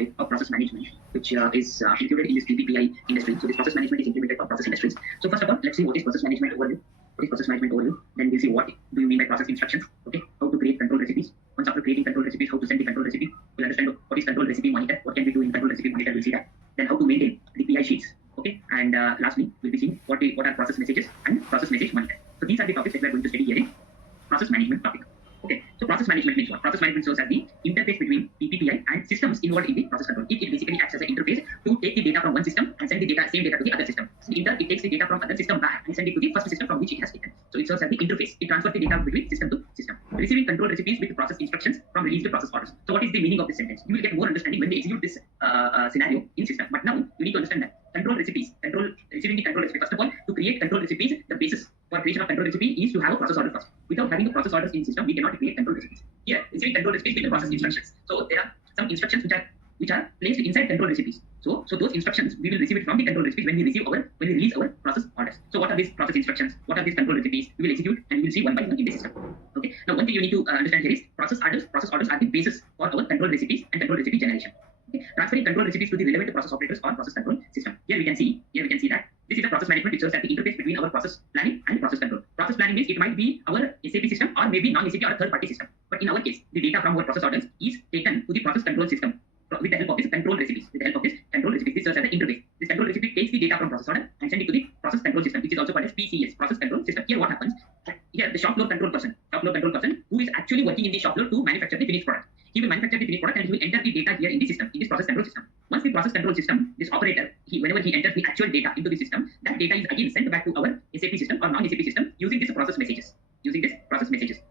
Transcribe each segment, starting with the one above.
topic of process management, which is included in this PPPI industry. So this process management is implemented for process industries. So first of all, let's see what is process management overview. What is process management overview? Then we'll see what do you mean by process instructions. Okay, how to create control recipes. Once after creating control recipes, how to send the control recipe. We'll understand what is control recipe monitor. What can we do in control recipe monitor? We'll see that. Then how to maintain the PI sheets. Okay, and lastly, we'll be seeing what are process messages and process message monitor. So these are the topics that we are going to study here in process management topic. Okay, so process management means what? Process management serves as the interface between PPPI and systems involved in the process control. It basically acts as an interface to take the data from one system and send the same data to the other system. So in turn, it takes the data from other system back and send it to the first system from which it has taken. So it serves as the interface. It transfers the data between system to system. Receiving control recipes with process instructions from released process orders. So what is the meaning of this sentence? You will get more understanding when we execute this scenario in system. But now you need to understand that control recipes, receiving the control recipe. First of all, to create control recipes, the basis for creation of control recipe is to have a process order first. Without having the process orders in system, we cannot create control recipes. Here, receiving control recipes with the process instructions. So there are some instructions which are placed inside control recipes. So those instructions we will receive it from the control recipes when we release our process orders. So what are these process instructions? What are these control recipes? We will execute and we will see one by one in the system. Okay. Now one thing you need to understand here is process orders. Process orders are the basis for our control recipes and control recipe generation. Okay. Transferring control recipes to the relevant process operators or process control system. Here we can see that this is a process management which serves as the interface between our process planning and process control. Process planning means it might be our SAP system or maybe non-SAP or a third-party system. But in our case, the data from our process orders is taken to the process control system with the help of this control recipes. This serves as an interface. This control recipe takes the data from process order and send it to the process control system, which is also called as PCS, process control system. Here what happens? Here the shop floor control person who is actually working in the shop floor to manufacture the finished product. He will manufacture the finished product and he will enter the data here in the system, in this process control system. Once the process control system, this operator, whenever he enters the actual data into the system, that data is again sent back to our SAP system or non-SAP system using this process messages. So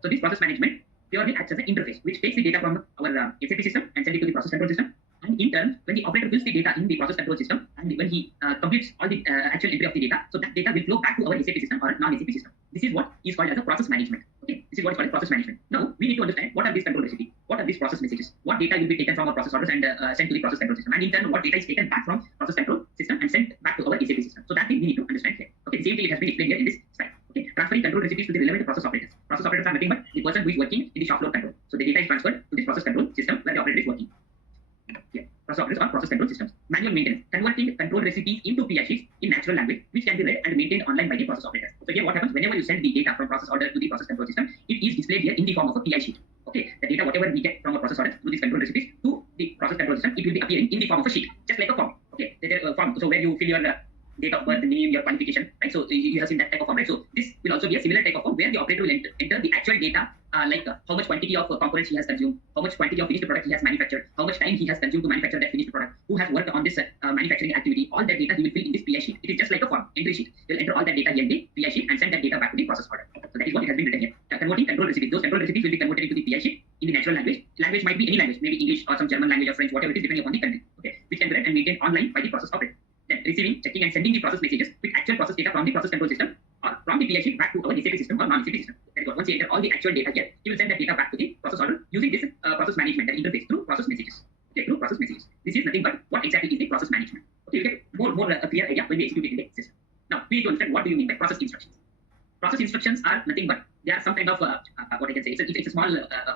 this process management purely acts as an interface which takes the data from our SAP system and send it to the process control system. And in turn, when the operator fills the data in the process control system and when he completes all the actual entry of the data, so that data will flow back to our SAP system or non-SAP system. This is what is called as a process management. Okay, this is what is called as process management. Now we need to understand what are these control recipes, what are these process messages, what data will be taken from our process orders and sent to the process control system, and in turn what data is taken back from process control system and sent back to our SAP system. So that thing we need to understand here. Okay, the same thing it has been explained here in this slide. Okay, transferring control recipes to the relevant process operators. Process operators are nothing but the person who is working in the shop floor control. So the data is transferred to this process control system where the operator is working. Yeah, process operators or process control systems. Manual maintenance, converting control recipes into PI sheets in natural language, which can be read and maintained online by the process operators. So here what happens, whenever you send the data from process order to the process control system, it is displayed here in the form of a PI sheet. Okay, the data whatever we get from a process order through these control recipes to the process control system, it will be appearing in the form of a sheet, just like a form. Okay, there is a form, so where you fill your date of birth, name, your qualification, right? So you have seen that type of form, right? So this will also be a similar type of form where the operator will enter the actual data, like how much quantity of components he has consumed, how much quantity of finished product he has manufactured, how much time he has consumed to manufacture that finished product, who has worked on this manufacturing activity. All that data he will fill in this PI sheet. It is just like a form, entry sheet. He will enter all that data here in the PI sheet and send that data back to the process order. So that is what it has been written here. Converting control recipes. Those control recipes will be converted into the PI sheet in the natural language. Language might be any language, maybe English or some German language or French, whatever it is, depending upon the country. Okay, which can be read and maintained online by the process operator. Then receiving, checking and sending the process messages with actual process data from the process control system or from the PI sheet back to our SAP system or non-SAP system. That is what. Once you enter all the actual data here, you will send that data back to the process order using this process management, that interface through process messages. Okay, through process messages. This is nothing but what exactly is the process management. Okay, you get more clear idea when we execute it in the system. Now we need to understand what do you mean by process instructions. Process instructions are nothing but they are some kind of what I can say. It's a small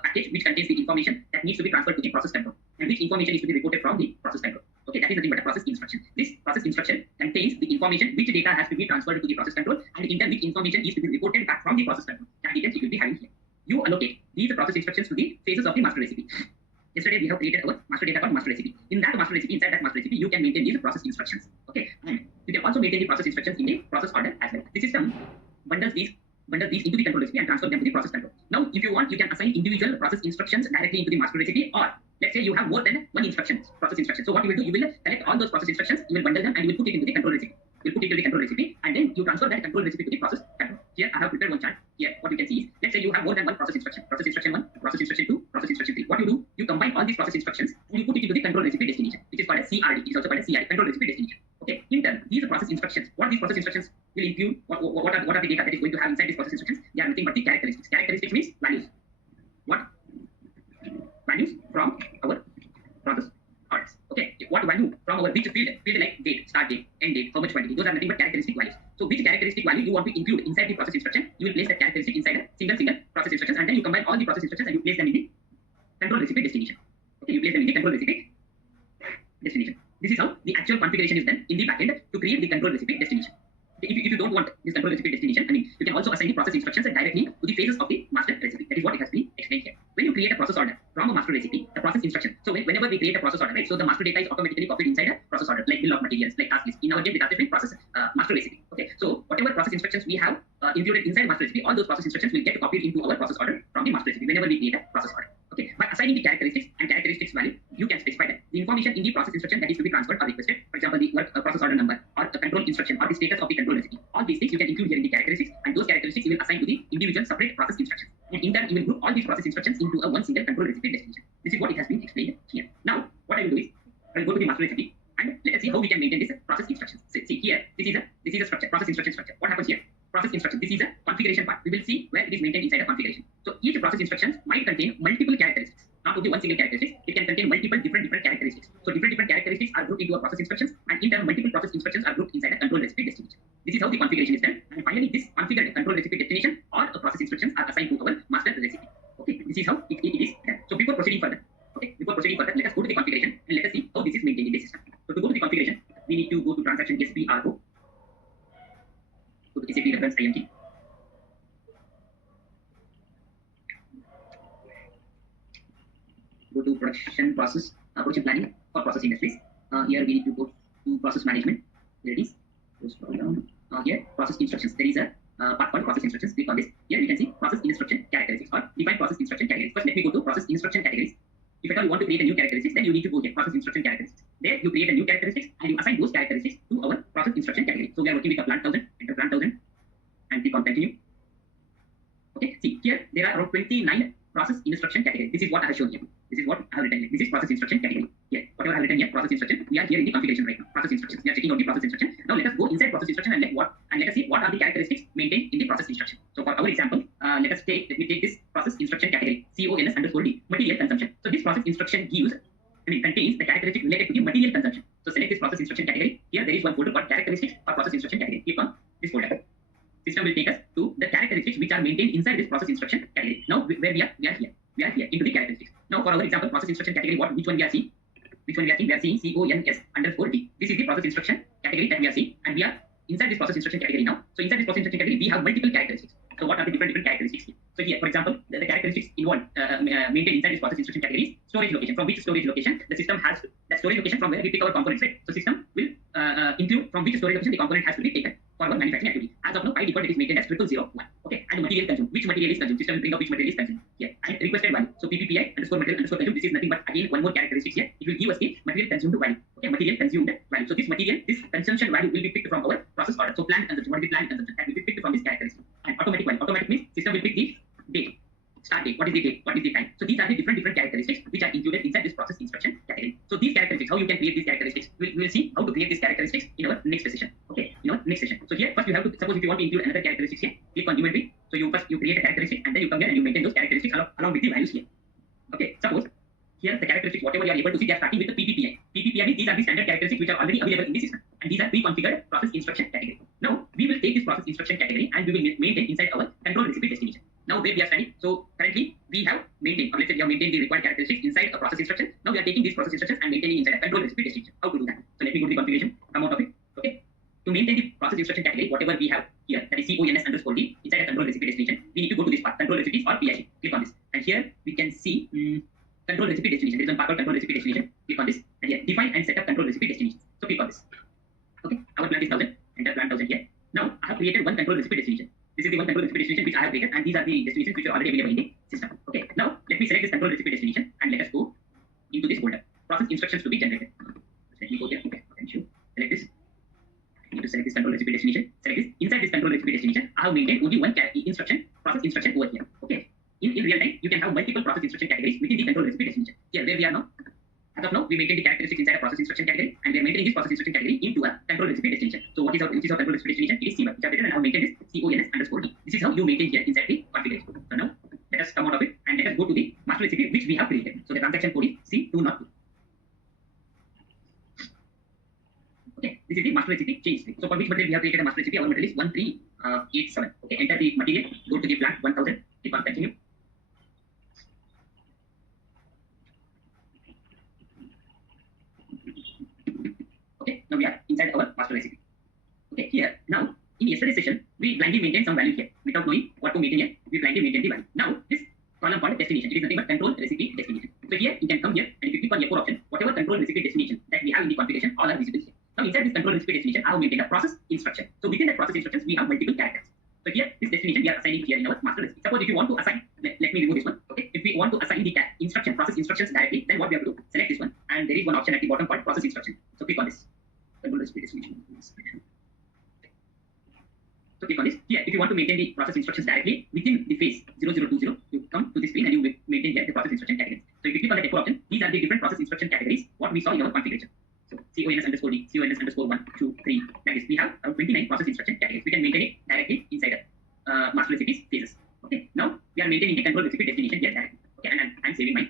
package which contains the information that needs to be transferred to the process control, and which information is to be reported from the process control. Okay, that is nothing but a process instruction. This process instruction contains the information which data has to be transferred to the process control, and in turn which information is to be reported back from the process control. That details you will be having here. You allocate these process instructions to the phases of the master recipe. Yesterday we have created our master data called master recipe. Inside that master recipe, you can maintain these process instructions. Okay, and you can also maintain the process instructions in the process order as well. The system bundles these into the control recipe and transfer them to the process control. Now, if you want, you can assign individual process instructions directly into the master recipe, or let's say you have more than one process instruction. So what you will do, you will collect all those process instructions, you will bundle them, and you will put it into the control recipe. You will put it into the control recipe, and then you transfer that control recipe to the process control. Here I have prepared one chart. Here what you can see is, let's say you have more than one process instruction. Process instruction 1, process instruction 2, process instruction 3. What you do, you combine all these process instructions and you put it into the control recipe destination, which is called as CRD. It is also called as CRD, control recipe destination. Okay. In turn, these process instructions, what these process instructions will include, what are the data that is going to have inside these process instructions? They are nothing but the characteristics. Characteristics means values. What? Values from our process orders. Okay. What value from our which field like date, start date, end date, how much quantity. Those are nothing but characteristic values. So which characteristic value you want to include inside the process instruction, you will place that characteristic inside a single process instructions, and then you combine all the process instructions and you place them in the control recipe destination. Okay, you place them in the control recipe destination. This is how the actual configuration is done in the backend to create the control recipe destination. If you don't want this control recipe destination, you can also assign the process instructions directly to the phases of the master recipe. That is what it has been explained here. When you create a process order from a master recipe, the process instruction. So whenever we create a process order, right? So the master data is automatically copied inside a process order, like bill of materials, like task list. In our case, the task list process master recipe. Okay. So whatever process instructions we have included inside master recipe, all those process instructions will get copied into our process order from the master recipe whenever we create a process order. Okay. By assigning the characteristics and characteristics value, you can specify that the information in the process instruction that is to be transferred or requested. For example, the process order number or the control instruction or the status of the control recipe. All these things you can include here in the characteristics, and those characteristics you will assign to the individual separate process instructions. And in turn, you will group all these process instructions into a one single control recipe destination. This is what it has been explained here. Now, what I will do is I will go to the master recipe and let us see how we can maintain this process instructions. See here, this is a structure, process instruction structure. What happens here? Process instruction. This is a configuration part. We will see where it is maintained inside a configuration. So each process instructions might contain multiple characteristics, not only one single characteristic. It can contain multiple different characteristics. So different characteristics are grouped into a process instructions, and in turn multiple process instructions are grouped inside a control recipe destination. This is how the configuration is done. And finally, this configured control recipe destination or a process instructions are assigned to our master recipe. Okay, this is how it is done. So before proceeding further, let us go to the configuration and let us see how this is maintained in this system. So to go to the configuration, we need to go to transaction SPRO, go to SAP reference IMG. Go to production process, production planning for process industries. Here we need to go to process management. There it is. Go scroll down. Here process instructions. There is a part called process instructions. Click on this. Here we can see process instruction characteristics or define process instruction categories. First, let me go to process instruction categories. If at all you want to create a new characteristics, then you need to go here, process instruction characteristics. There you create a new characteristics and you assign those characteristics to our process instruction category. So we are working with a plant 1000, enter plant 1000 and click on continue. Okay, see here there are around 29 process instruction categories. This is what I have shown here. This is what I have written here. This is process instruction category. Here, whatever I have written here, process instruction. We are here in the configuration right now. Process instructions. We are checking out the process instruction. Now let us go inside process instruction and let us see what are the characteristics maintained in the process instruction. So for our example, let me take this process instruction category, CONS_D, material consumption. So this process instruction contains the characteristic related to the material consumption. So select this process instruction category. Here there is one folder called characteristics or process instruction category. Click on this folder. System will take us to the characteristics which are maintained inside this process instruction category. Now where we are here. We are here into the characteristics. Now for our example, process instruction category, which one we are seeing? We are seeing CONS_D. This is the process instruction category that we are seeing, and we are inside this process instruction category now. So inside this process instruction category, we have multiple characteristics. So what are the different characteristics here? So here, for example, the characteristics involved maintained inside this process instruction category is storage location. From which storage location the system has the storage location from where we pick our components, right? So system will include from which storage location the component has to be taken for our manufacturing activity. As of now, by default it is maintained as 0001. Okay, and the material consumed. Which material is consumed? System will bring up which material is consumed here. And requested value. So PPPI underscore material underscore consumed. This is nothing but again one more characteristic here. It will give us the material consumed value. Okay, material consumed value. So this consumption value will be picked from our process order. So plant consumption, what is the plant consumption? That will be picked from this characteristic. And automatic value. Automatic means system will pick the date. Start date. What is the date? What is the time? So these are the different characteristics which are included inside this process instruction category. So these characteristics, how you can create these characteristics, we will see how to create these characteristics in our next session. Okay, in our next session. So here first you have to, suppose if you want to include another characteristics here, click on inventory. So you create a characteristic and then you come here and you maintain those characteristics along with the values here. Okay, suppose here the characteristics whatever you are able to see, they are starting with the PPPI. PPPI means these are the standard characteristics which are already available in the system, and these are pre-configured process instruction category. Now we will take this process instruction category and we will maintain inside our control recipe destination. Now where we are standing, so currently we have maintained, or let's say we have maintained the required characteristics inside a process instruction. Now we are taking these process instructions and maintaining inside a control recipe destination. How to do that? So let me go to the configuration, come out of it. Okay, to maintain the process instruction category, whatever we have here, that is CONS_D inside a control recipe destination, we need to go to this part, control recipes or PID. Click on this, and here we can see control recipe destination. There is one part called control recipe destination. Click on this, and here define and set up control recipe destinations. So click on this. Okay, our plant is 1000. Enter plant 1000 here. Now I have created one control recipe destination. This is the one control recipe destination which I have created, and these are the destinations which are already available in the system. Okay, now let me select this control recipe destination and let us go into this folder. Process instructions to be generated. Let me go here. Okay, attention. Select this. I need to select this control recipe destination. Select this. Inside this control recipe destination, I have maintained only one instruction, process instruction over here. Okay. In real time, you can have multiple process instruction categories within the control recipe destination. Here, where we are now. As of now, we maintain the characteristics inside a process instruction category, and we are maintaining this process instruction category into a control recipe destination. So which is our control recipe destination? It is C1, which I have written, and I have maintained this CONS_D. This is how you maintain here inside the configuration. So now let us come out of it and let us go to the master recipe which we have created. So the transaction code is C202. Okay, this is the master recipe change. So for which material we have created a master recipe? Our material is 1387. Okay, enter the material, go to the plant 1000, click on continue. Now we are inside our master recipe. Okay, here now in yesterday's session we blindly maintained some value here without knowing what to maintain here. We blindly maintain the value. Now this column called destination, it is nothing but control recipe destination. So here you can come here and if you click on F4 option, whatever control recipe destination that we have in the configuration, all are visible here. Now inside this control recipe destination, I have maintained a process instruction. So within that process instructions, we have multiple characters. So here this destination we are assigning here in our master recipe. Suppose if you want to assign, let me remove this one. Okay, if we want to assign the instruction process instructions directly, then what we have to do? Select this one, and there is one option at the bottom called process instruction. So click on this. Control recipe destination. So click on this. Here, if you want to maintain the process instructions directly within the phase 0020, you come to this screen and you maintain here the process instruction categories. So if you click on the F4 option, these are the different process instruction categories what we saw in our configuration. So CONS underscore D, CONS underscore 1, 2, 3. That is, we have 29 process instruction categories. We can maintain it directly inside the master recipes phases. Okay. Now we are maintaining the control recipe destination here directly. Okay, and I'm saving my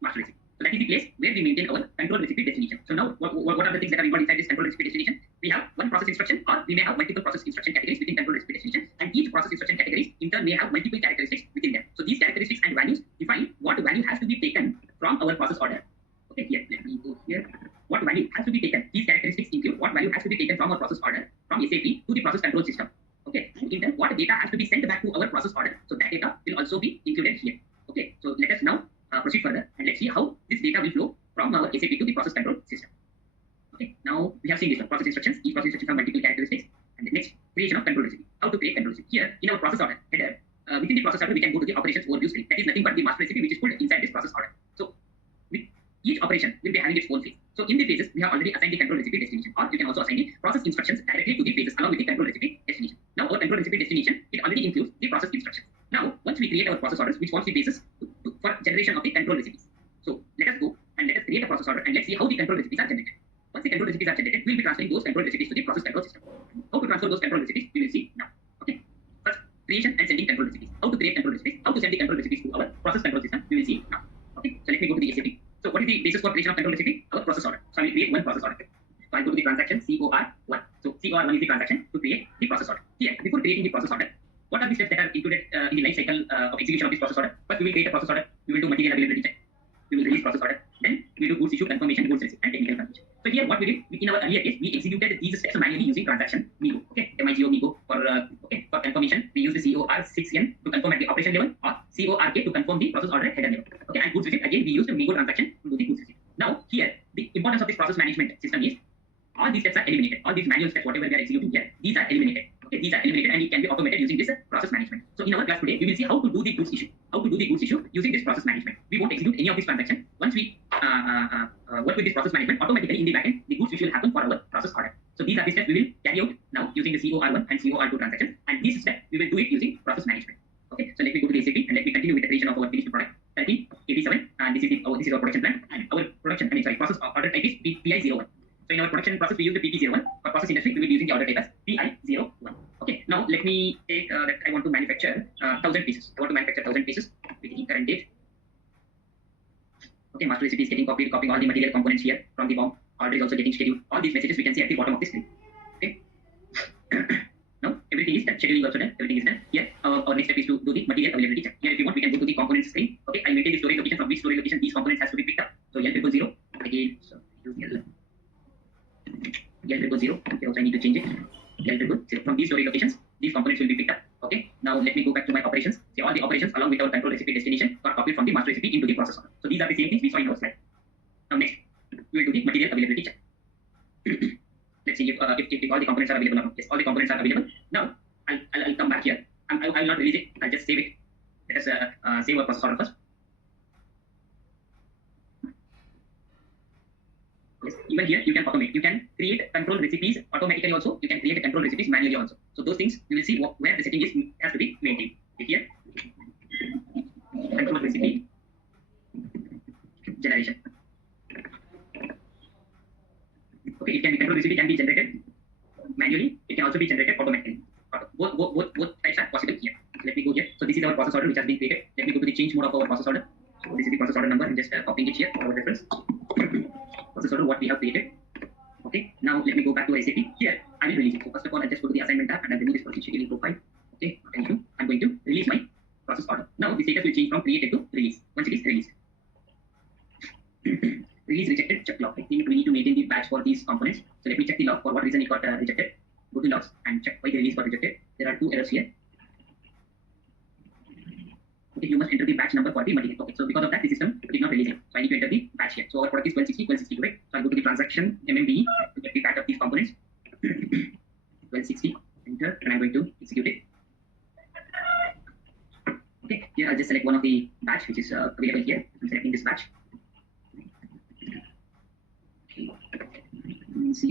master recipe. So that is the place where we maintain our control recipe destination. So now what are the things that are involved inside this control recipe destination? We have one process instruction, or we may have multiple process instruction categories within control recipe destination, and each process instruction categories in turn may have multiple characteristics within them. So these characteristics and values define what value has to be taken from our process order. Okay, here let me go here. What value has to be taken? These characteristics include what value has to be taken from our process order from SAP to the process control system. Okay, and in turn what data has to be sent back to our process order. So that data will also be included here. Okay, so let us now proceed further and let's see how this data will flow from our SAP to the process control system. Okay, now we have seen this one, process instructions. Each process instruction have multiple characteristics. And the next, creation of control recipe. How to create control recipe. Here in our process order header, within the process order we can go to the operations overview screen. That is nothing but the master recipe which is pulled inside this process order. So with each operation will be having its own phase. So in the phases we have already assigned the control recipe destination, or you can also assign the process instructions directly to the phases along with the control recipe destination. Now our control recipe destination, it already includes the process instructions. Now once we create our process orders, which forms the basis for generation of the control recipes. So let us go and let us create a process order and let's see how the control recipes are generated. Once the control recipes are generated, we will be transferring those control recipes to the process control system. How to transfer those control recipes, we will see now. Okay. First, creation and sending control recipes. How to create control recipes, how to send the control recipes to our process control system, we will see now. Okay. So let me go to the SAP. So what is the basis for creation of control recipe? Our process order. So I will create one process order. So I go to the transaction COR1. So COR1 is the transaction to create the process order. Here, before creating the process order, what are the steps that are included in the life cycle of execution of this process order? First, we will create a process order. We will do material availability check. We will release process order. Then we do goods issue confirmation, goods receipt, and technical confirmation. So here, what we did in our earlier case, we executed these steps manually using transaction MIGO. Okay, MIGO for confirmation, we use the COR6N to confirm at the operation level, or CORK to confirm the process order header level. Okay, and goods receipt again we use the MIGO transaction to do the goods receipt. Now here, the importance of this process management system is all these steps are eliminated. All these manual steps, whatever we are executing here, these are eliminated. Okay, these are eliminated and it can be automated using this process management. So in our class today, we will see how to do the goods issue. How to do the goods issue using this process management. We won't execute any of this transaction. Once we work with this process management, automatically in the backend, the goods issue will happen for our process order. So these are the steps we will carry out now using the COR1 and COR2 transactions. And this step we will do it using process management. Okay, so let me go to the SAP and let me continue with the creation of our finished product 1387. And this is our production plan. And our production, process order type is PI01. So in our production process, we use the PP01. For process industry, we will be using the order type as PI01. Okay, now let me take that I want to manufacture 1000 pieces. I want to manufacture 1000 pieces with the current date. Okay, master recipe is getting copied, copying all the material components here from the BOM. Order is also getting scheduled. All these messages we can see at the bottom of the screen. Okay. Now everything is done. Scheduling also done. Everything is done. Here, our next step is to do the material availability check. Here, if you want, we can go to the components screen. Okay, I maintain the storage location. From which storage location these components has to be picked up. So L000 again. So use L000. Okay, also I need to change it. L000. From these storage locations, these components will be picked up. Okay. Now let me go back to my operations. See, all the operations along with our control recipe destination got copied from the master recipe into the process order. So these are the same things we saw in our slide. Now next, we will do the material availability check. Let's see if all the components are available or not. Yes, all the components are available. Now I'll come back here. I will not release it. I'll just save it. Let us save our process order first. Yes, even here you can automate. You can create control recipes automatically also. You can create control recipes manually also. So those things you will see where the setting has to be maintained. Here, control recipe generation. Okay, it can be control recipe can be generated manually. It can also be generated automatically. Both types are possible here. Let me go here. So this is our process order which has been created. Let me go to the change mode of our process order. So this is the process order number. I'm just copying it here for our reference. Process order what we have created. Okay, now let me go back to SAP. Here, I will release it. So first of all, I'll just go to the assignment tab and I'll remove this process scheduling profile. Okay, thank you. I'm going to release my process order. Now the status will change from created to release once it is released. release rejected, check log. Right? We need to maintain the batch for these components. So let me check the log for what reason it got rejected. Go to logs and check why the release got rejected. There are 2 errors here. Okay, you must enter the batch number for the material. Okay, so because of that, the system did not release it. So I need to enter the batch here. So our product is 1260, 1262, right? So I'll go to the transaction MMBE to get the batch of these components. 1260, enter, and I'm going to execute it. Okay, here I'll just select one of the batch which is available here. I'm selecting this batch. Okay,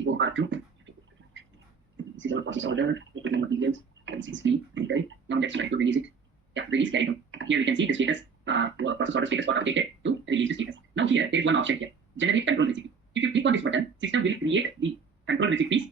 COR2. This is our process order. Go to the materials, 1260, enter it. Now let's try to release it. Yeah, release carried out. Here we can see the status, process order status got updated to release the status. Now here there is one option here, generate control recipe. If you click on this button, system will create the control recipes.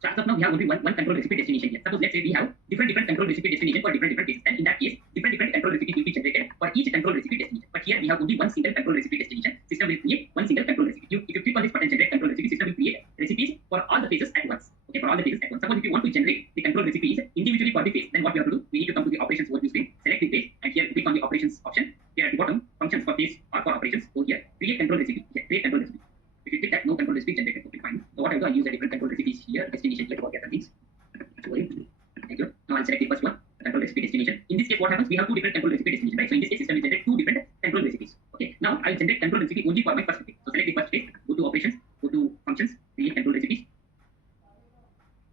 So as of now, we have only one control recipe destination here. Suppose let's say we have different control recipe destination for different cases, and in that case, different control recipes will be generated for each control recipe destination. But here we have only one single control recipe destination. System will create one single control recipe. If you click on this button, generate control recipe, system will create recipes for all the phases at once. Okay, for all the phases at once. Suppose if you want to generate the control recipes individually for the phase, then what we have to do? We need to come to the operations overview screen, select the phase, and here click on the operations option. Here at the bottom, functions for phase or for operations. Go here, create control recipe. Here, create control recipe. If you click that, no control recipe generated. Okay, fine. So what I do, I use a different control recipes here, destination here for other things. Sorry. Thank you. Now I'll select the first one, control recipe destination. In this case, what happens? We have 2 different control recipe destinations, right? So in this case, system will generate 2 different control recipes. Okay. Now I'll generate control recipe only for my first phase. So select the first phase, go to operations, go to functions, create control recipes.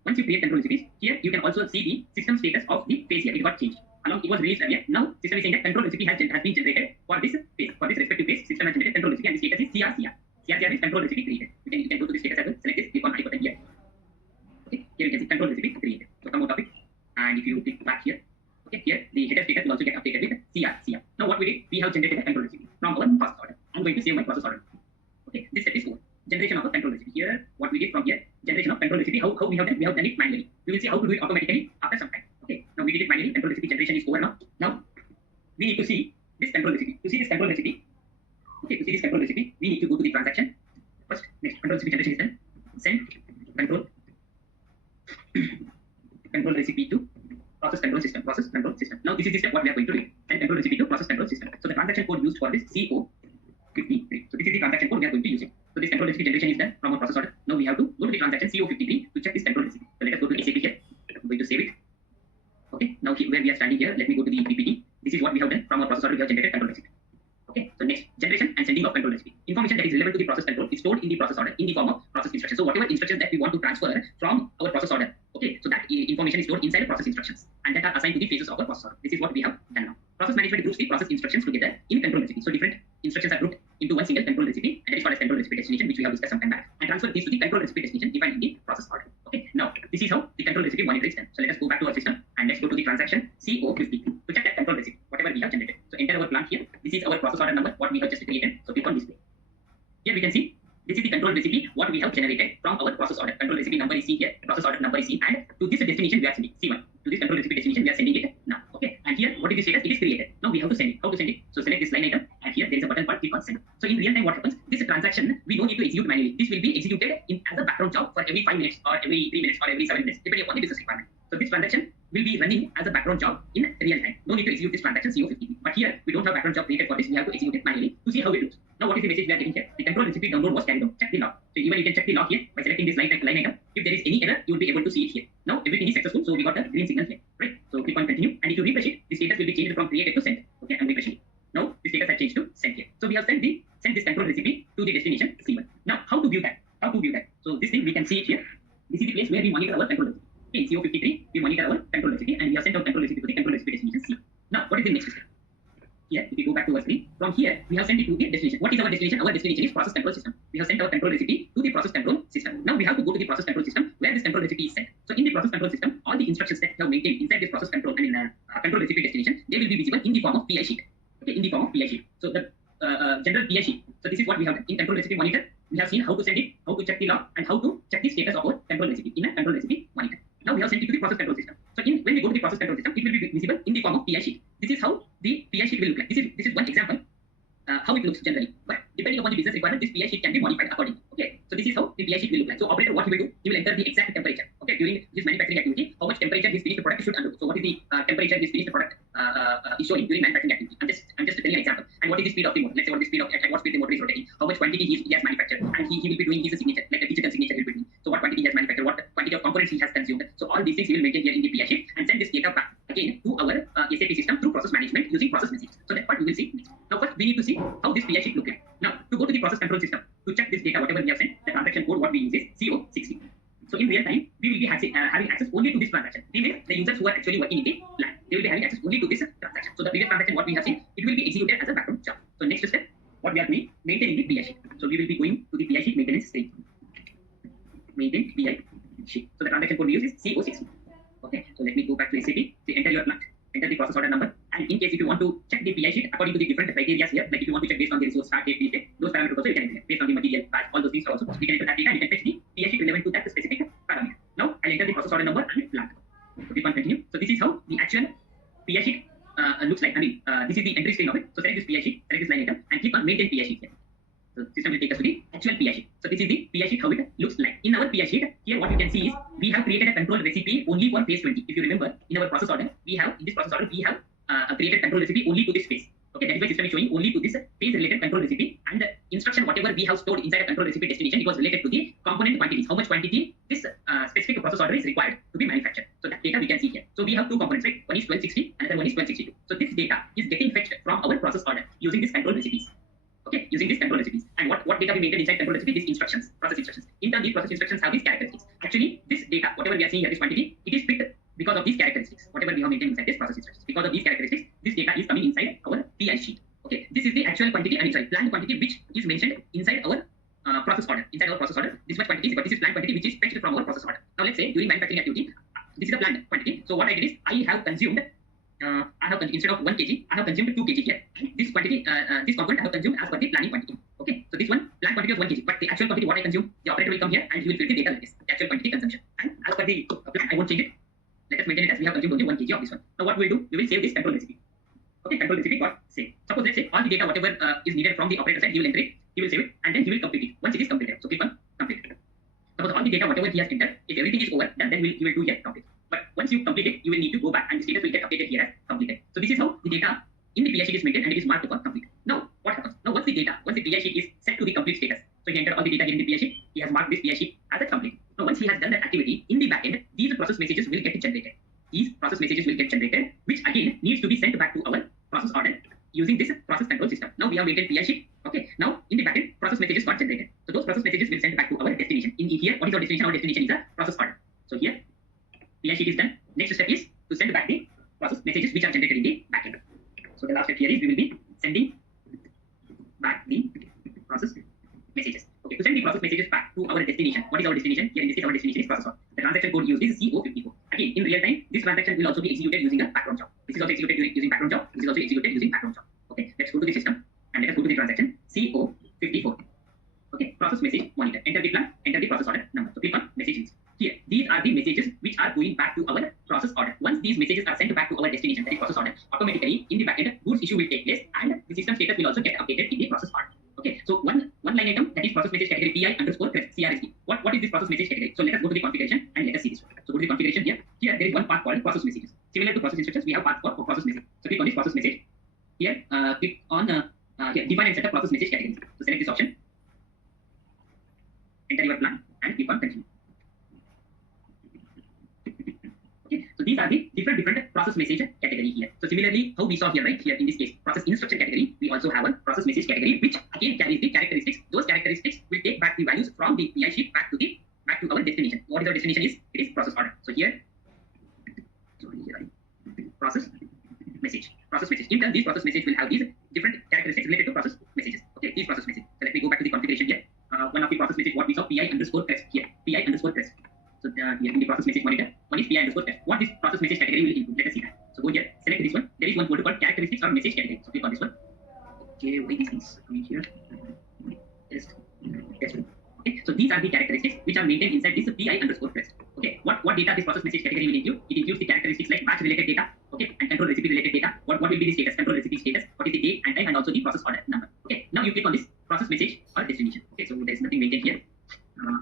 Once you create control recipes, here you can also see the system status of the phase here. It got changed. It was released earlier. Now system is saying that control recipe has been generated for this phase, for this respective phase. System has generated control recipe and the status is CRCR. CRCR is control recipe created. You can go to the status as well. Select this, click on I button here. Okay, here you can see control recipe created. So come out of it, and if you click back here, okay, here the header status will also get updated with CRCR. Now what we did, we have generated a control recipe from our process order. I'm going to save my process order. Okay, this step is over. Generation of a control recipe. Here, what we did from here, generation of control recipe. How we have done? We have done it manually. We will see how to do it automatically after some time. Okay, now we did it manually. Control recipe generation is over now. Now we need to see this control recipe. To see this control recipe, okay, to see this control recipe, we need to go to the transaction. First, next control recipe generation is done. Send control recipe to process control system. Process control system. Now this is the step what we are going to do. Send control recipe to process control system. So the transaction code used for this CO53. So this is the transaction code we are going to use it. So this control recipe generation is done from our process order. Now we have to go to the transaction CO53 to check this control recipe. So let us go to SAP here. I'm going to save it. Okay. Now here, where we are standing here, let me go to the PPT. This is what we have done from our process order. We have generated control recipe. Okay. So next, generation and sending of control recipe. Information that is relevant to the process control is stored in the process order in the form of process instructions. So whatever instructions that we want to transfer from our process order, okay, so that information is stored inside the process instructions and that are assigned to the phases of our process order. This is what we have done now. Process management groups the process instructions together in control recipe. So different instructions are grouped into one single control recipe, and that is called as control recipe destination, which we have discussed some time back, and transfer these to the control recipe destination defined in the process order. Okay. Now this is how the control recipe monitor is done. So let us go back to our system and let's go to the transaction CO53 to check that control recipe, whatever we have generated. So enter our plant here. This is our process order number, what we have just created. So click on display. Here we can see this is the control recipe what we have generated from our process order. Control recipe number is seen here, process order number is seen, and to this destination we are sending C1. To this control recipe destination we are sending it now. Okay, and here what is the status? It is created. Now we have to send it. How to send it? So select this line item, and here there is a button called click on send. So in real time, what happens? This transaction we don't need to execute manually. This will be executed as a background job for every 5 minutes or every 3 minutes or every 7 minutes, depending upon the business requirement. So this transaction will be running as a background job in real time. No need to execute this transaction CO53. But here we don't have background job created for this. We have to execute it manually to see how it looks. Now what is the message we are getting here? The control recipe download was carried out. Check the log. So even you can check the log here by selecting this line item. If there is any error, you will be able to see it here. Now everything is successful. So we got the green signal here, right? So click on continue, and if you refresh it, the status will be changed from created to sent. Okay, I'm refreshing it. Now the status has changed to sent here. So we have sent this control recipe to the destination C1. Now how to view that? So this thing we can see it here. This is the place where we monitor our control recipe. Okay, in CO53 we monitor our control recipe, and we have sent our control recipe to the control recipe destination C. Now what is the next step? Here, if we go back to our screen, from here we have sent it to the destination. What is our destination? Our destination is process control system. We have sent our control recipe to the process control system. Now we have to go to the process control system where this control recipe is sent. So in the process control system, all the instructions that we have maintained inside this process control and in control recipe destination, they will be visible in the form of PI sheet. Okay, in the form of PI sheet. So the general PI sheet. So this is what we have done in control recipe monitor. We have seen how to send it, how to check the log, and how to check the status of our control recipe in a control recipe monitor. Now we have sent it to the process control system. So when we go to the process control system, it will be visible in the form of PI sheet. This is how the PI sheet will look like. This is one example how it looks generally. But depending upon the business requirement, this PI sheet can be modified accordingly. Okay, so this is how the PI sheet will look like. So operator, what he will do, he will enter the exact temperature. Okay, during his manufacturing activity, how much temperature his finished product should undergo. So what is the temperature his finished product is showing during manufacturing activity? I'm just telling an example. And what is the speed of the motor? Let's say what the speed of at what speed the motor is rotating. How much much quantity he has manufactured, and he will be doing his signature, like a digital signature he will be doing. So what quantity he has manufactured, what quantity of components he has consumed. So all these things he will maintain here in the PI sheet and send this data back again to our SAP system through process management using process messages. So that's what we will see next. Now first we need to see how this PI sheet look like. Now to go to the process control system to check this data, whatever we have sent, the transaction code what we use is CO60. So in real time, we will be having access only to this transaction. Means the users who are actually working in the lab, they will be having access only to this transaction. So the previous transaction what we have seen, it will be executed as a background job. So next step, what we are doing, maintaining the PI sheet. So we will be going to the PI sheet maintenance stage. Maintain PI sheet. So the transaction code we use is CO60. Okay, so let me go back to SAP. So enter your plant, enter the process order number, and in case if you want to check the PI sheet according to the different criteria here, like if you want to check based on the resource start date, finish date, those parameters also you can enter. Based on the material, batch, all those things also we can enter that data and you can fetch the PI sheet relevant to that specific parameter. Now I'll enter the process order number and plant. So we can continue. So this is how the actual PI sheet looks like. I mean, this is the entry string of it. So select this PI sheet, select this line item, and click on maintain PI sheet here. So system will take us to the actual PI sheet. So this is the PI sheet how it looks like. In our PI sheet, here what you can see is we have created a control recipe only for phase 20. If you remember, in our process order, we have in this process order we have created control recipe only to this phase. Okay, that is why system is showing only to this phase related control recipe, and the instruction whatever we have stored inside a control recipe destination, it was related to the component quantities, how much quantity this specific process order is required to be manufactured. So that data we can see here. So we have two components, right? One is 1260, another one is 1262. So this data is getting fetched from our process order using this control recipes. Okay, using these control recipes. And what data we maintain inside control recipe? These instructions, process instructions. In turn, these process instructions have these characteristics. Actually, this data, whatever we are seeing here, this quantity, it is picked because of these characteristics. Whatever we have maintained inside this process instructions, because of these characteristics, this data is coming inside our PI sheet. Okay, this is the actual quantity, planned quantity which is mentioned inside our process order. Inside our process order, this much quantity is, but this is planned quantity which is fetched from our process order. Now let's say during manufacturing activity, this is the planned quantity. So what I did is I have consumed. Instead of 1 kg, I have consumed 2 kg here. This quantity, this component I have consumed as per the planning quantity. Okay, so this one planned quantity of 1 kg, but the actual quantity what I consume, the operator will come here and he will fill the data like this, the actual quantity consumption. And as per the plan, I won't change it. Let us maintain it as we have consumed only 1 kg of this one. Now what we will do, we will save this control recipe. Okay, control recipe got saved. Suppose let's say all the data whatever is needed from the operator side, he will enter it, he will save it, and then he will complete it. Once it is completed, so click on complete. Suppose all the data whatever he has entered, if everything is over, then he will do here complete. But once you complete it, you will need to go back and the status will get updated here as completed. So this is how the data in the PI sheet is maintained and it is marked for complete. Now what happens? Now once the PI sheet is set to the complete status, so he entered all the data here in the PI sheet, he has marked this PI sheet as a complete. Now once he has done that activity, in the backend, these process messages will get generated. These process messages will get generated, which again needs to be sent back to our process order using this process control system. Now we have maintained PI sheet. Okay, now in the backend, process messages got generated. So those process messages will send back to our destination. In here, what is our destination? Our destination is a process order. So here, PI sheet is done. Next step is to send back the process messages which are generated in the backend. So the last step here is we will be sending back the process messages. Okay, to send the process messages back to our destination. What is our destination? Here in this case, our destination is process order. The transaction code used is CO54. Again, in real time, this transaction will also be executed using a background job. This is also executed using background job. This is also executed using background job. Okay, let's go to the system and let us go to the transaction CO54. Okay, process message monitor. Enter the plan, enter the process order number. So click on messages. Here, these are the messages which are going back to our process order. Once these messages are sent back to our destination, that is process order, automatically in the backend, goods issue will take place and the system status will also get updated in the process order. Okay, so one line item, that is process message category PI underscore CRSD. What is this process message category? So let us go to the configuration and let us see this one. So go to the configuration here. Here there is one part called process messages. Similar to process instructions, we have parts for process message. So click on this process message. Here, click on here, define and set up process message categories. So select this option. Enter your plan and click on continue. Okay, so these are the different process message category here. So similarly, how we saw here, right here in this case, process instruction category, we also have a process message category which again carries the characteristics. Those characteristics will take back the values from the PI sheet back to our destination. What is our destination is? It is process order. So here, process message. Process message. In turn, these process message will have these different characteristics related to process messages. Okay, these process messages. So let me go back to the configuration here. One of the process message what we saw PI underscore press here. PI underscore press. So here in the process message monitor, one is PI underscore press. What this process message category will include? Let us see that. So go here, select this one. There is one folder called characteristics or message category. So click on this one. Okay, why these things coming here? Yes. Okay, so these are the characteristics which are maintained inside this PI underscore press. Okay, what data this process message category will include? It includes the characteristics like batch related data, okay, and control recipe related data. What will be the status? Control recipe status. What is the date and time, and also the process order number. Okay, now you click on this process message or destination. Okay, so there is nothing maintained here.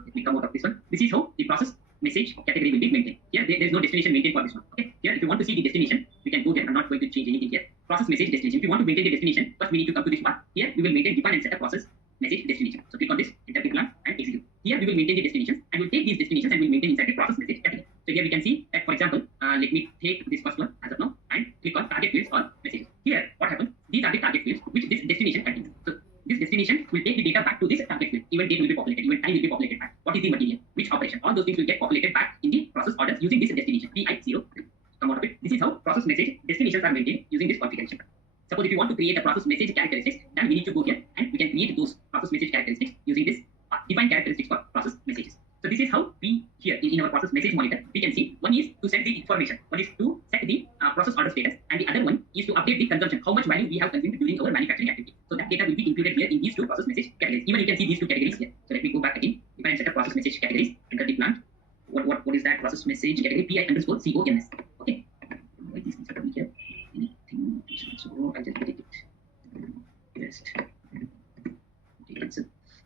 Let me come out of this one. This is how the process message category will be maintained. Here there is no destination maintained for this one. Okay, here if you want to see the destination, we can go there. I'm not going to change anything here. Process message destination. If you want to maintain the destination, first we need to come to this part. Here we will maintain define and set up process message destination. So click on this, enter the plan and execute. Here we will maintain the destinations and we'll take these destinations and we'll maintain inside the process message category. So here we can see that, for example, let me take this first one as of now and click on target fields or messages. Here, what happens? These are the target fields which this destination contains. So this destination will take the data back to this target field. Event date will be populated, event time will be populated back. What is the material? Which operation? All those things will get populated back in the process orders using this destination PI0. Come out of it. This is how process message destinations are maintained using this configuration. Suppose if you want to create a process message characteristics, then we need to go here and we can create those process message characteristics using this define characteristics for process messages. So this is how we here in our process message monitor we can see one is to set the information, one is to set the process order status, and the other one is to update the consumption, how much value we have consumed during our manufacturing activity. So that data will be included here in these two process message categories. Even you can see these two categories here. So let me go back again. If I set up process message categories, enter the plant. What is that process message category? PI_COMS. Okay. Why these things are coming here? Anything? So I'll just delete it. Rest.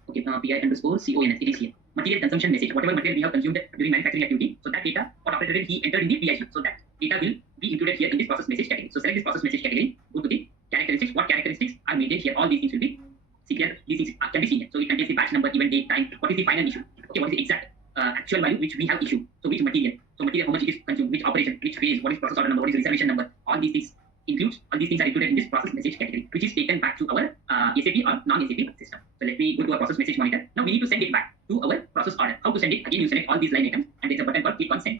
Okay, PI_CONS. It is here. Material consumption message. Whatever material we have consumed during manufacturing activity, so that data what operator he entered in the PI sheet. So that data will be included here in this process message category. So select this process message category. Go to the characteristics. What characteristics are maintained here? All these things will be see here. These things can be seen here. So it contains the batch number, event date, time. What is the final issue? Okay, what is the exact actual value which we have issued? So which material? So material, how much it is consumed? Which operation? Which phase? What is process order number? What is reservation number? All these things all these things are included in this process message category, which is taken back to our SAP or non-SAP system. So let me go to our process message monitor. Now we need to send it back to our process order. How to send it? Again, you select all these line items and there's a button called click on send.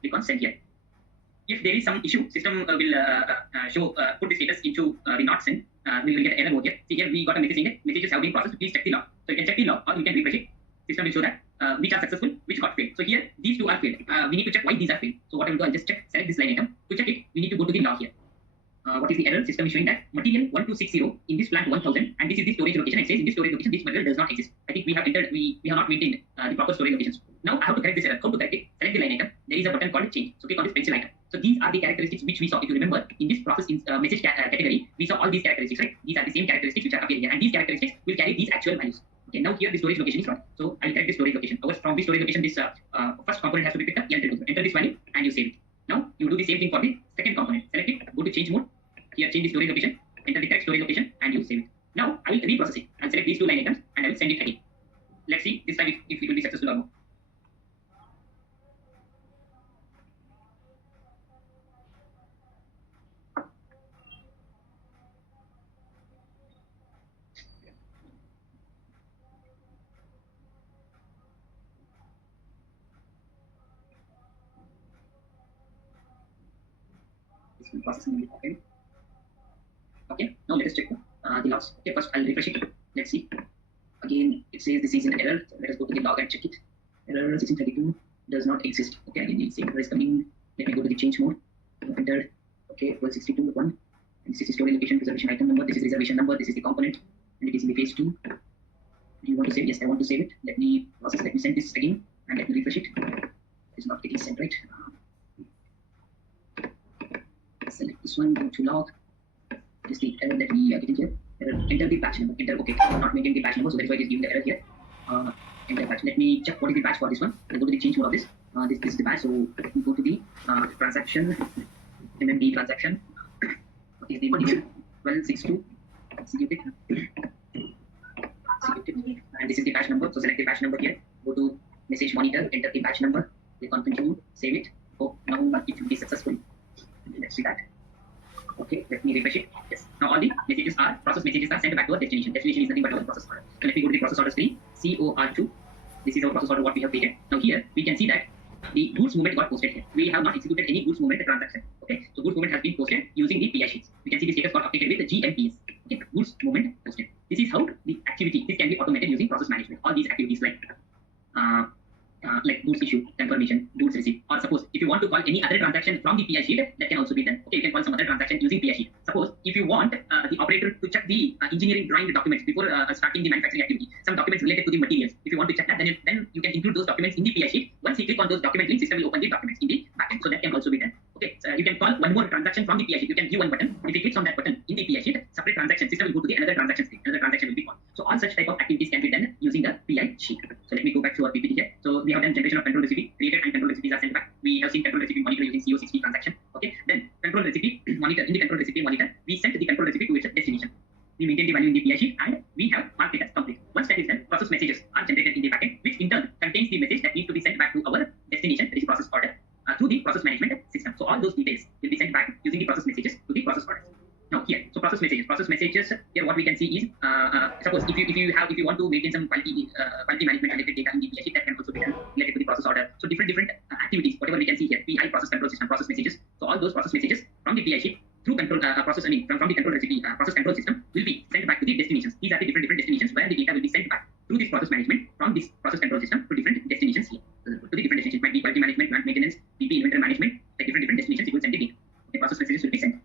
Click on send here. If there is some issue, system will show put the status into the not send. We will get an error over here. See here we got a message in it. Messages have been processed. Please check the log. So you can check the log or you can refresh it. System will show that which are successful, which got failed. So here these two are failed. We need to check why these are failed. So what I will do, I'll just check, select this line item. To check it, we need to go to the log here. What is the error? System is showing that material 1260 in this plant 1000 and this is the storage location. It says in this storage location this material does not exist. I think we have entered, we have not maintained the proper storage locations. Now I have to correct this error. How to correct it? Select the line item. There is a button called change. So click on this pencil icon. So these are the characteristics which we saw. If you remember in this process message category, we saw all these characteristics, right? These are the same characteristics which are appearing here, and these characteristics will carry these actual values. Okay, now here the storage location is wrong. So I will correct the storage location. From the storage location, this first component has to be picked up. Enter this value and you save it. Now you do the same thing for the second component. Select it, go to change mode. Here change the storage location, enter the correct storage location and you save it. Now I will reprocess it. I'll select these two line items and I will send it again. Let's see this time if it will be successful or not. This will process in the Okay, now let us check the logs. Okay, first I'll refresh it. Let's see. Again, it says this is an error. So let us go to the log and check it. Error 1632 does not exist. Okay, again, the same error is coming. Let me go to the change mode. Enter. Okay, 1262 1. And this is the storage location, reservation item number. This is reservation number. This is the component, and it is in the phase 2. Do you want to save? Yes, I want to save it. Let me process. Let me send this again, and let me refresh it. It's not getting sent right. Select this one. Go to log. This is the error that we are getting here. Enter the batch number. Enter. Okay, I'm not making the batch number, so that's why it is giving the error here. Enter batch. Let me check what is the batch for this one. I'll go to the change mode of this. This is the batch. So let me go to the transaction, MMD transaction. What is the material? 1262. Execute it. And this is the batch number. So select the batch number here. Go to message monitor. Enter the batch number. Click on continue. Save it. Oh, now it will be successful. Let's see that. Okay, let me refresh it. Yes. Now all the messages are process messages are sent back to our destination. Destination is nothing but our process order. So let me go to the process order screen. COR2. This is our process order what we have created. Now here we can see that the goods movement got posted here. We have not executed any goods movement transaction. Okay, so goods movement has been posted using the PI sheets. We can see the status got updated with the GMPs. Okay, goods movement posted. This is how the activity. This can be automated using process management. All these activities like goods issue, confirmation, goods receipt, or suppose if you want to call any other transaction from the PI sheet, that can also be done. Okay, you can call some other transaction using PI sheet. Suppose if you want the operator to check the engineering drawing documents before starting the manufacturing activity, some documents related to the materials. If you want to check that, then you can include those documents in the PI sheet. Once you click on those document links, system will open the documents in the backend. So that can also be done. Okay, so you can call one more transaction from the PI sheet. You can give one button. If you click on that button in the PI sheet, separate transaction system will go to the another transaction screen. Another transaction will be called. So all such type of activities can be done using the PI sheet. So let me go back to our PPT here. So we have done generation of control recipe, created and control recipes are sent back. We have seen control recipe monitor using CO60 transaction. Okay, then control recipe monitor, in the control recipe monitor, we sent the control recipe to its destination. We maintain the value in the PI sheet and generated in the backend, which in turn contains the message that needs to be sent back to our destination, that is process order, through the process management system. So all those details will be sent back using the process messages to the process orders. Now here, so process messages. Here, what we can see is, suppose if you want to maintain some quality management related data in the PI sheet, that can also be done related to the process order. So different activities, whatever we can see here, PI process control system, process messages. So all those process messages from the PI sheet through control process, from the control recipe process control system will be sent back to the destinations. These are the different destinations where the data will be sent back through this process management from this process control system to different destinations here. To the different destinations, might be quality management, plant maintenance, PP inventory management, like different destinations. It will send the data. Okay, process messages will be sent.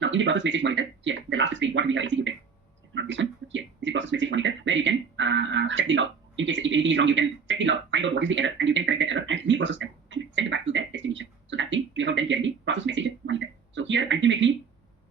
Now, in the process message monitor, here, the last screen, what we have executed, not this one, here, this is process message monitor, where you can check the log. In case if anything is wrong, you can check the log, find out what is the error, and you can correct the error and reprocess them and send it back to their destination. So that thing we have done here in the process message monitor. So here, ultimately,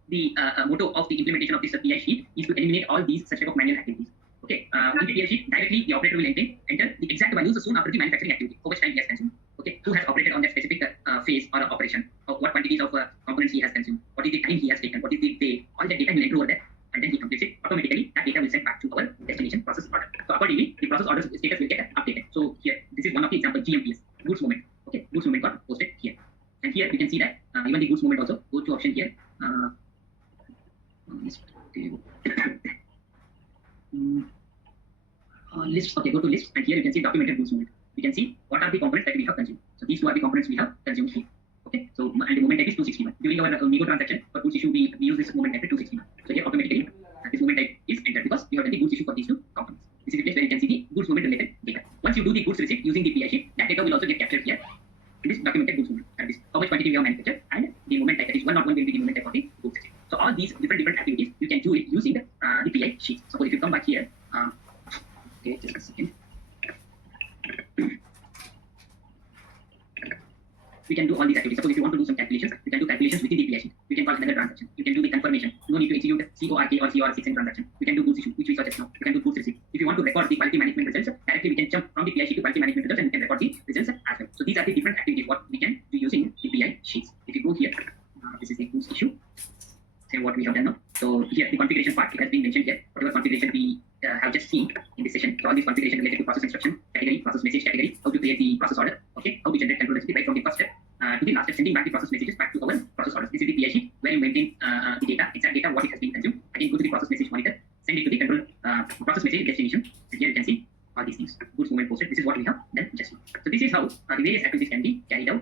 the motto of the implementation of this PI sheet is to eliminate all these such type of manual activities. Okay, in the PI sheet, directly the operator will enter the exact values soon after the manufacturing activity, for which time he has consumed. Okay, who has operated on that specific phase or operation, of what quantities of components he has consumed, what is the time he has taken, what is the day, all that data will enter over there, and then he completes it automatically. That data will send back to our destination process order. So accordingly, the process order status will get updated. So here, this is one of the example, GMPs, goods movement. Okay, goods movement got posted here, and here you can see that even the goods movement also goes to option here. Lists. Okay, go to lists, and here you can see documented goods movement. You can see what are the components that we have consumed. So these two are the components we have consumed here. Okay, so and the movement type is 261. During our Migo transaction for goods issue, we use this movement type 261. So here automatically this movement type is entered because we have done the goods issue for these two components. This is the place where you can see the goods movement related data. Once you do the goods receipt using the PI sheet, that data will also get captured here in this documented goods movement. That is how much quantity we have manufactured and the movement type, that is 101 will be the movement type of the goods receipt. So all these different activities you can do it using the PI sheet. Suppose if you come back here, okay, just a second. We can do all these activities. Suppose if you want to do some calculations, you can do calculations within the PI sheet. You can call another transaction. You can do the confirmation. No need to execute CORK or COR6 in transaction. You can do goods issue, which we saw just now. You can do goods receipt. If you want to record the quality management results, directly we can jump from the PI sheet to quality management results and we can record the results as well. So these are the different activities what we can do using the PI sheets. If you go here, this is the goods issue. Same what we have done now. So here the configuration part, it has been mentioned here. Whatever configuration we have just seen in this session. So all these configuration related to process instruction category, process message category, how to create the process order, okay, how to generate control recipe right from the first step to the last step, sending back the process messages back to our process orders. This is the PI sheet where you maintain the data, exact data, what it has been consumed. Again, go to the process message monitor, send it to the control process message destination, and here you can see all these things. Goods movement posted. This is what we have done just now. So this is how the various activities can be carried out